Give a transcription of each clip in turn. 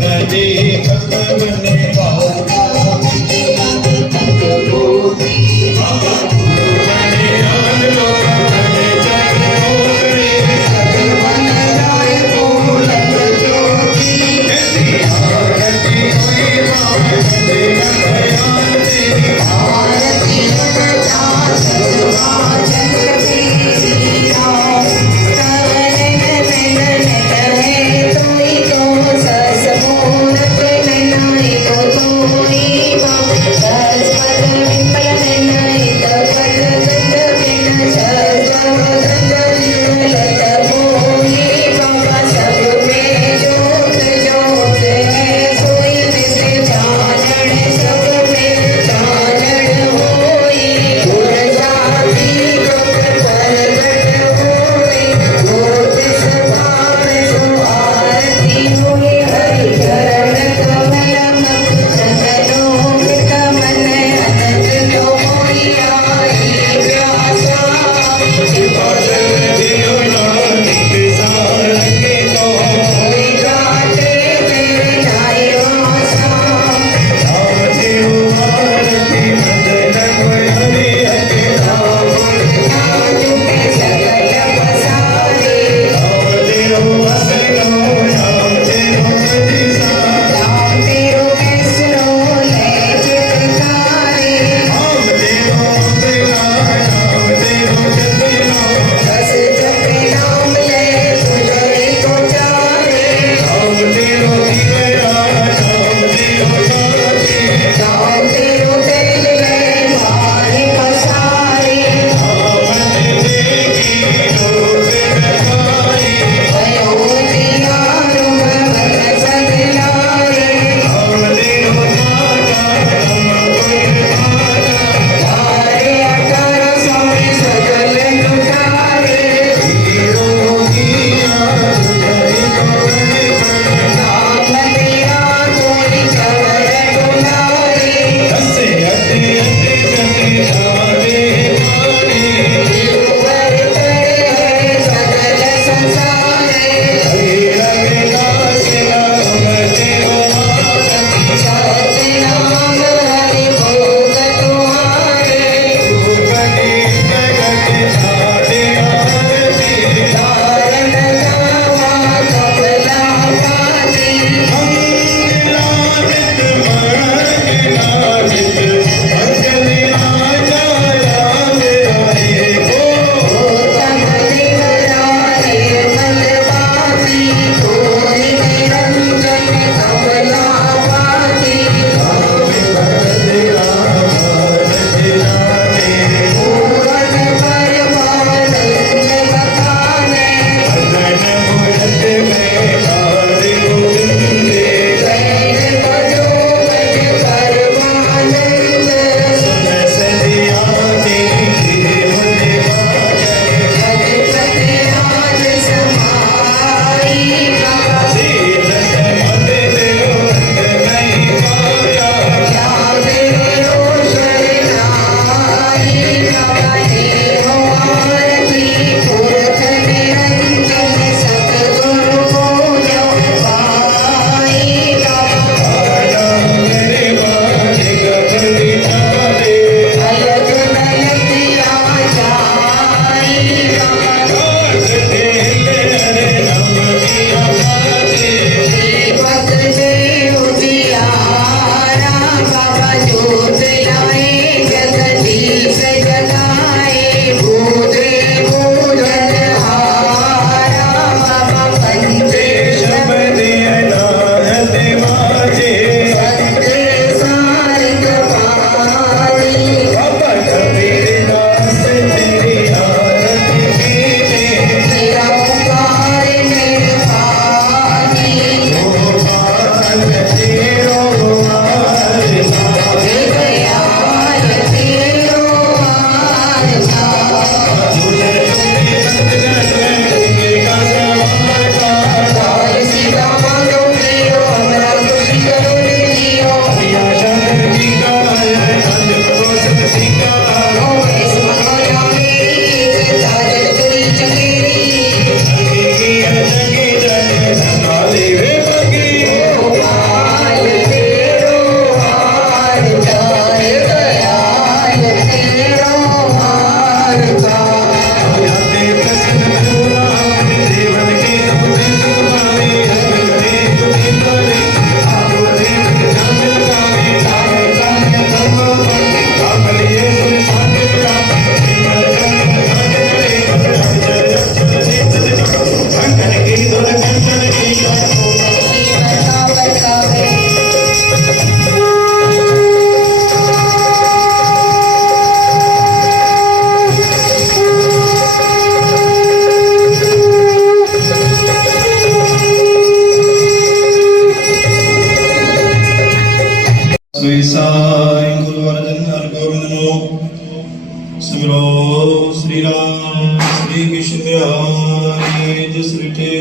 Nadi,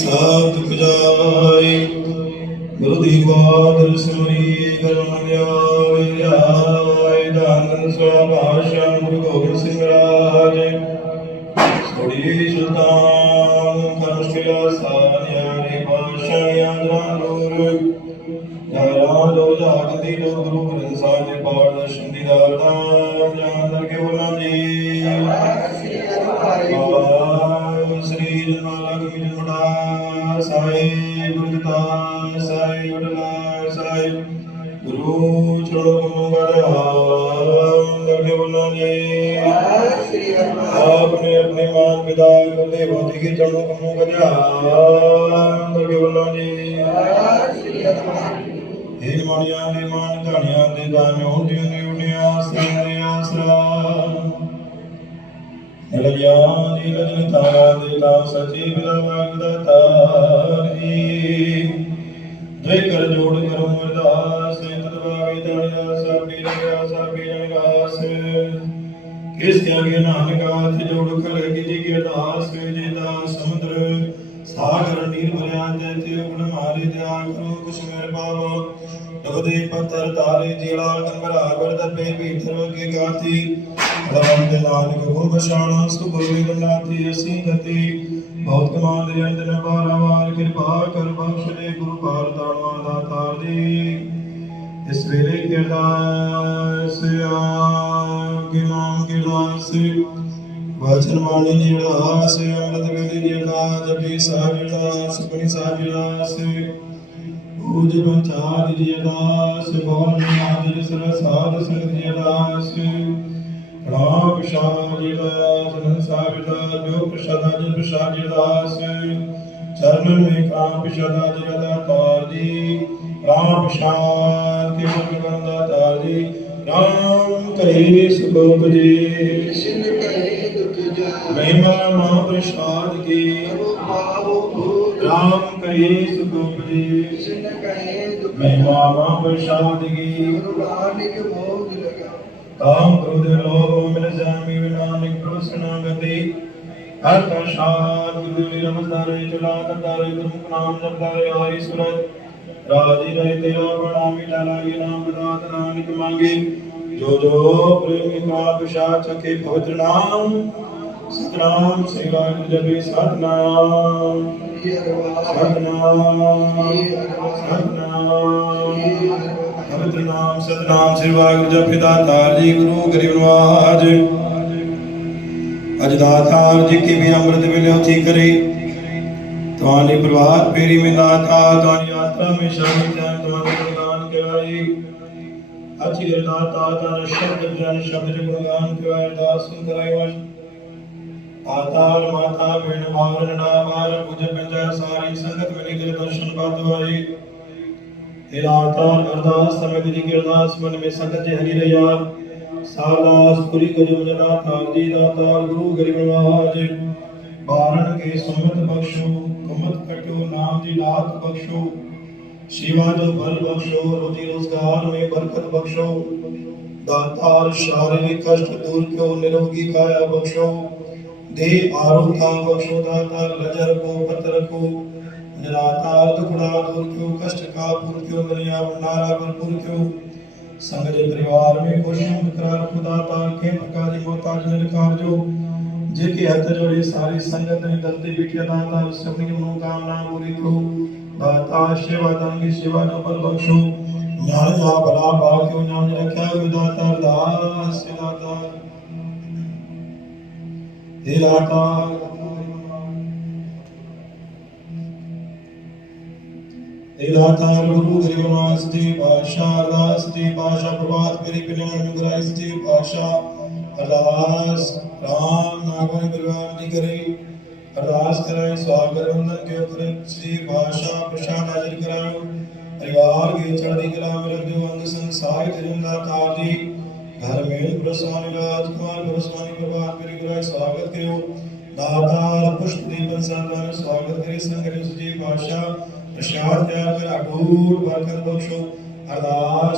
सब दुख जाए। गुरु दीवार सिमरिए करम ध्याय धन स्वभाषा गुरु गोबिंद सिंह राज। थोड़ी सुल्तान कनशिला सान्यारी भाषा यादरानूर यारा जो जागती जो गुरु ग्रंथ साहिब के पाठ दर्शन दीदार दा जान करके बोला जी। श्री जमाला कबीर मुड़ा साहिब गुरुदा साहिब उड़ला साहिब गुरु चरणों को मुबारक करके बोला जी। अपने अपने मान पिता गुरुदेव जी के चरणों को मुबारक करके बोला जी। हे मानिया दे मान धनिया दे दान होंदियों ने उड़िया संदे आसरा निलया नीलजन तारा देता सची बिला वागदातार जी। जय कर जोड़ करो अरदास तदभावी धनिया साबी रंगा साबी रंगास किस त्यागे नानक हाथ जोड़ कर की जी के अरदास जेदा समुद्र सागर नीर भरिया दैत्य गुण मारे दया करो कुछ मेरे पावो लबदे पत्थर तारे जेड़ा कंबरा वर दबे भीतर के गाती राम दे नानक को बशाना सुख गोविंद नाथी असी गति बहुत कमाल दे अंदर पारावार कृपा कर बख्श दे गुरु पार दानवा दातार दी। इस वेले के अरदास के नाम के दास वचन वाणी जी अरदास अमृत वेले जी अरदास जपी साहिब अरदास सुखमनी साहिब अरदास पूज पंचाल जी अरदास बोल नाद सर साध संगत जी अरदास राम प्रसाद जी अरदास नंद साहिब अरदास जो प्रसाद जी प्रसाद जी अरदास चरण में राम प्रसाद जी अरदास जी राम प्रसाद के मन बंदा तार जी राम करे सुख उपजे महिमा महाप्रसाद की राम करे सुख उपजे महिमा महाप्रसाद की काम क्रोध लोभ मिल जामी विनानिक प्रसन्न गति हर प्रसाद गुरु नमस्तारे चला करतारे गुरमुख नाम जपतारे आई सूरज राजी रहे तेरा प्रणामी लागी नाम बदात नानक मांगे जो जो प्रेमी का प्रसाद चखे पवित्र नाम सतनाम सेवा जपे सतनाम सतनाम सतनाम पवित्र नाम सतनाम सेवा जपे दातार जी गुरु गरीब नवाज अज दातार जी की भी अमृत वेले उठी करे तुम्हारे प्रभात फेरी में दाता तुम्हारी यात्रा में शामिल जाए तुम्हारे गुणगान कहवाई अच्छी दाता तारा शब्द ज्ञान शब्द गुणगान कहवाए दास सुन कराई आतार माता बेन भावर नडा बार पूज पंजा सारी संगत में निकल दर्शन पातवाई हे आतार अरदास समेत जी के अरदास मन में संगत जे हरि रया सारदास पुरी को जो जना तार जी दातार गुरु गरीब नवाज बारण के सुमत बख्शो कुमत कटो नाम जी दात बख्शो शिवा जो बल बख्शो रोजी रोजगार में बरकत बख्शो दातार शारीरिक कष्ट दूर क्यों निरोगी काया बख्शो दे आरोग्य बख्शो दातार लजर को पत्थर को निरातार दुखड़ा दूर क्यों कष्ट का पूर क्यों दुनिया भंडारा भरपूर क्यों संग जे परिवार में खुशियों मुकरार खुदातार के प्रकार मोहताज निरकार जो जेके हाथ जोड़े सारी संगत ने दलते बिटिया दाता सबकी मनोकामना पूरी करो दाता सेवा दान की सेवा जो पर बख्शो ज्ञान जा भला भाव क्यों ज्ञान रखा दाता दास दाता हे दाता हे दाता गुरु गरीब नवास्ते भाषा अरदास दी भाषा प्रभात मेरी पिलान में गुराइस दी भाषा अरदास राम नागवन परिवार दी करे अरदास कराए स्वागत वंदन के ऊपर श्री भाषा प्रसाद हाजिर कराओ परिवार के चढ़ती कला में रख दो अंग संग साहित्य जिंदा ताजी घर में प्रसवानी राजकुमार प्रसवानी प्रभात मेरी गुराए स्वागत करो दातार पुष्प दीपन साधन स्वागत करे संग जी भाषा प्रसाद त्याग कर अटूट बरकत बख्शो अरदास